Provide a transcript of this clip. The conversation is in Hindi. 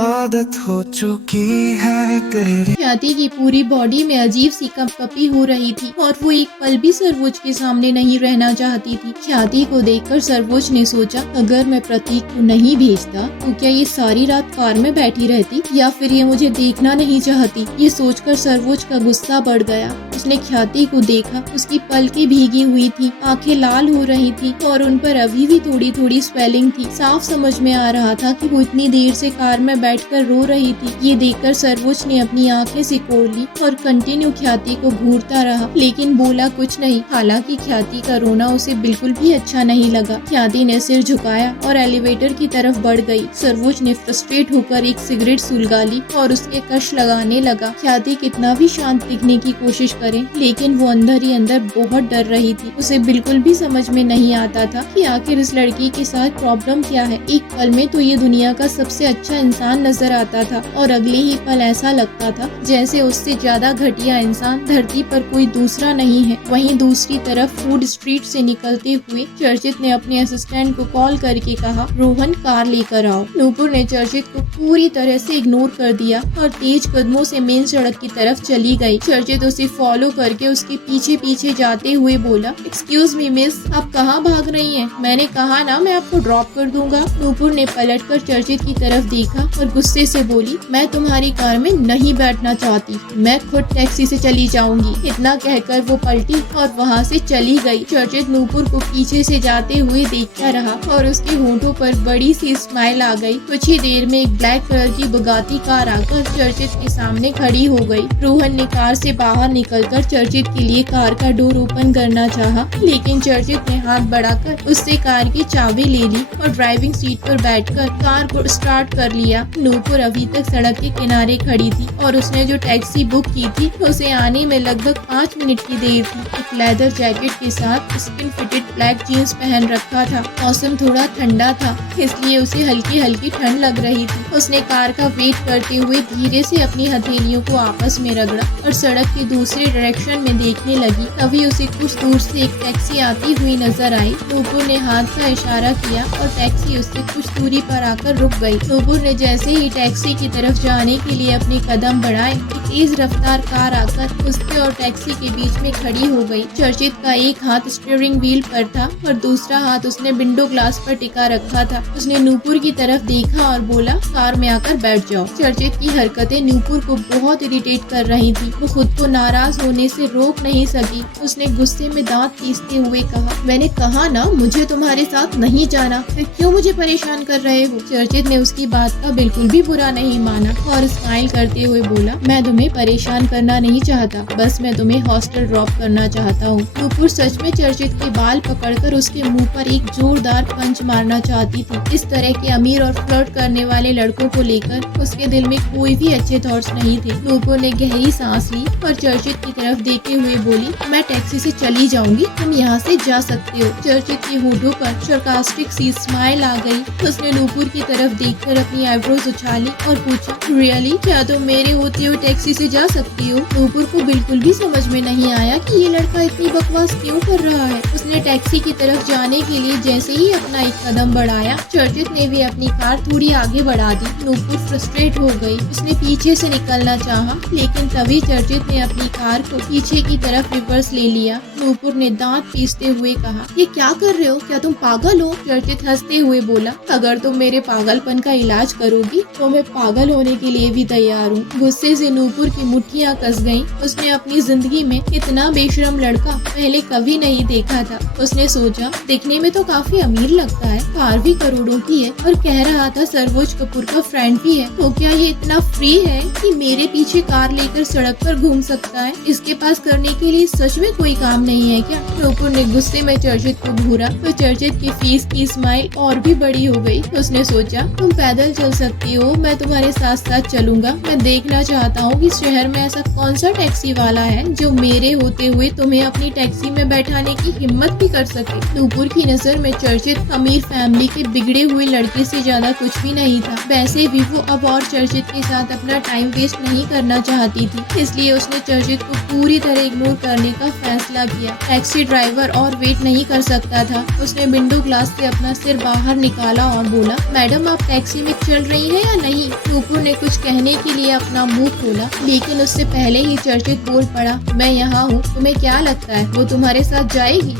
आदत हो चुकी है तेरी। ख्याति की पूरी बॉडी में अजीब सी कंपकपी हो रही थी और वो एक पल भी सर्वोज के सामने नहीं रहना चाहती थी। ख्याति को देखकर सर्वोज ने सोचा, अगर मैं प्रतीक को नहीं भेजता तो क्या ये सारी रात कार में बैठी रहती या फिर ये मुझे देखना नहीं चाहती। ये सोचकर सर्वोज का गुस्सा बढ़ गया। उसने ख्याति को देखा, उसकी पलकें भीगी हुई थी, आंखें लाल हो रही थी और उन पर अभी भी थोड़ी थोड़ी स्वेलिंग थी। साफ समझ में आ रहा था कि वो इतनी देर से कार में बैठकर रो रही थी। ये देखकर सर्वोज ने अपनी आंखें सिकोड़ ली और कंटिन्यू ख्याति को घूरता रहा, लेकिन बोला कुछ नहीं। हालांकि ख्याति का रोना उसे बिल्कुल भी अच्छा नहीं लगा। ख्याति ने सिर झुकाया और एलिवेटर की तरफ बढ़ गई। सर्वोज ने फ्रस्ट्रेट होकर एक सिगरेट सुलगा ली और उसके कश लगाने लगा। ख्याति कितना भी शांत दिखने की कोशिश करे, लेकिन वो अंदर ही अंदर बहुत डर रही थी। उसे बिल्कुल भी समझ में नहीं आता था कि आखिर इस लड़की के साथ प्रॉब्लम क्या है। एक पल में तो ये दुनिया का सबसे अच्छा इंसान नजर आता था और अगले ही पल ऐसा लगता था जैसे उससे ज्यादा घटिया इंसान धरती पर कोई दूसरा नहीं है। वहीं दूसरी तरफ फूड स्ट्रीट से निकलते हुए चर्चित ने अपने असिस्टेंट को कॉल करके कहा, रोहन कार लेकर आओ। नूपुर ने चर्चित को पूरी तरह से इग्नोर कर दिया और तेज कदमों से मेन सड़क की तरफ चली गई। चर्चित उसे फॉलो करके उसके पीछे पीछे जाते हुए बोला, एक्सक्यूज मी मिस, आप कहाँ भाग रही हैं? मैंने कहा ना मैं आपको ड्रॉप कर दूंगा। नूपुर ने पलटकर चर्चित की तरफ देखा और गुस्से से बोली, मैं तुम्हारी कार में नहीं बैठना चाहती, मैं खुद टैक्सी से चली जाऊंगी। इतना कहकर वो पलटी और वहाँ से चली गई। चर्चित नूपुर को पीछे से जाते हुए देखता रहा और उसके होठों पर बड़ी सी स्माइल आ गई। कुछ ही देर में एक ब्लैक कलर की बुगाती कार आकर चर्चित के सामने खड़ी हो गई। रोहन ने कार से बाहर निकलकर चर्चित के लिए कार का डोर ओपन करना चाहा, लेकिन चर्चित ने हाथ बढ़ाकर उससे कार की चाबी ले ली और ड्राइविंग सीट पर बैठकर कार को स्टार्ट कर लिया। नूपुर अभी तक सड़क के किनारे खड़ी थी और उसने जो टैक्सी बुक की थी उसे आने में लगभग 5 मिनट की देर थी। एक लेदर जैकेट के साथ स्किन फिटेड ब्लैक जीन्स पहन रखा था। मौसम थोड़ा ठंडा था, इसलिए उसे हल्की हल्की ठंड लग रही थी। उसने कार का वेट करते हुए धीरे से अपनी हथेलियों को आपस में रगड़ा और सड़क के दूसरे डायरेक्शन में देखने लगी। तभी उसे कुछ दूर से एक टैक्सी आती हुई नजर आई। नूपुर ने हाथ का इशारा किया और टैक्सी उससे कुछ दूरी पर आकर रुक गई। नूपुर ने जैसे ही टैक्सी की तरफ जाने के लिए अपने कदम बढ़ाए, तेज रफ्तार कार आकर उसके और टैक्सी के बीच में खड़ी हो गई। चर्चित का एक हाथ स्टीयरिंग व्हील पर था और दूसरा हाथ उसने विंडो ग्लास पर टिका रखा था। उसने नूपुर की तरफ देखा और बोला, कार में आकर बैठ जाओ। चर्चित की हरकतें नूपुर को बहुत इरिटेट कर रही थी। वो खुद को नाराज होने से रोक नहीं सकी। उसने गुस्से में दांत पीसते हुए कहा, मैंने कहा ना मुझे तुम्हारे साथ नहीं जाना, फिर क्यों मुझे परेशान कर रहे हो? चर्चित ने उसकी बात का बिल्कुल भी बुरा नहीं माना और स्माइल करते हुए बोला, मैं तुम्हें परेशान करना नहीं चाहता, बस मैं तुम्हें हॉस्टल ड्रॉप करना चाहता हूँ। नूपुर सच में चर्चित के बाल पकड़कर उसके मुंह पर एक जोरदार पंच मारना चाहती थी। इस तरह के अमीर और फ्लर्ट करने वाले लड़कों को लेकर उसके दिल में कोई भी अच्छे थॉट्स नहीं थे। नूपुर ने गहरी सांस ली और चर्चित की तरफ देखते हुए बोली, मैं टैक्सी से चली जाऊंगी, तुम यहाँ से जा सकते हो। चर्चित के होठों पर सरकास्टिक सी स्माइल आ गई। उसने नूपुर की तरफ देखकर अपनी आईब्रोज उछाली और पूछा, रियली, क्या तुम मेरे होते हुए टैक्सी से जा सकती हो? नूपुर को बिल्कुल भी समझ में नहीं आया कि ये लड़का इतनी बकवास क्यों कर रहा है। उसने टैक्सी की तरफ जाने के लिए जैसे ही अपना एक कदम बढ़ाया, चर्चित ने भी अपनी कार थोड़ी आगे बढ़ा दी। नूपुर फ्रस्ट्रेट हो गई। उसने पीछे से निकलना चाहा, लेकिन तभी चर्चित ने अपनी कार को पीछे की तरफ रिवर्स ले लिया। नूपुर ने दांत पीसते हुए कहा, ये क्या कर रहे हो? क्या तुम पागल हो? चर्चित हंसते हुए बोला, अगर तुम मेरे पागलपन का इलाज करोगी तो मैं पागल होने के लिए भी तैयार हूँ। गुस्से से नूपुर की मुट्ठियाँ कस गईं। उसने अपनी जिंदगी में इतना बेशरम लड़का पहले कभी नहीं देखा था। उसने सोचा, दिखने में तो काफी अमीर लगता है, कार भी करोड़ों की है और कह रहा था सर्वोज कपूर का फ्रेंड भी है, तो क्या ये इतना फ्री है कि मेरे पीछे कार लेकर सड़क पर घूम सकता है? इसके पास करने के लिए सच में कोई काम नहीं है क्या? नूपुर ने गुस्से में चर्चित को घूरा तो चर्चित की फेस की स्माइल और भी बड़ी हो गई। उसने सोचा, तुम पैदल चल सकती हो, मैं तुम्हारे साथ साथ चलूंगा। मैं देखना चाहता हूँ कि शहर में ऐसा कौन सा टैक्सी वाला है जो मेरे होते हुए तुम्हें अपनी टैक्सी में बैठाने की हिम्मत भी कर सके। नूपुर की नजर में चर्चित अमीर फैमिली के बिगड़े हुए लड़के से ज्यादा कुछ भी नहीं था। वैसे भी वो अब और चर्चित के साथ अपना टाइम वेस्ट नहीं करना चाहती थी, इसलिए उसने चर्चित को पूरी तरह इग्नोर करने का फैसला किया। टैक्सी ड्राइवर और वेट नहीं कर सकता था। उसने विंडो ग्लास से अपना सिर बाहर निकाला और बोला, मैडम आप टैक्सी में चल रही हैं या नहीं? नुपुर ने कुछ कहने के लिए अपना मुंह खोला, लेकिन उससे पहले ही चर्चित बोल पड़ा, मैं यहाँ हूँ, तुम्हें क्या लगता है वो तुम्हारे साथ जाएगी?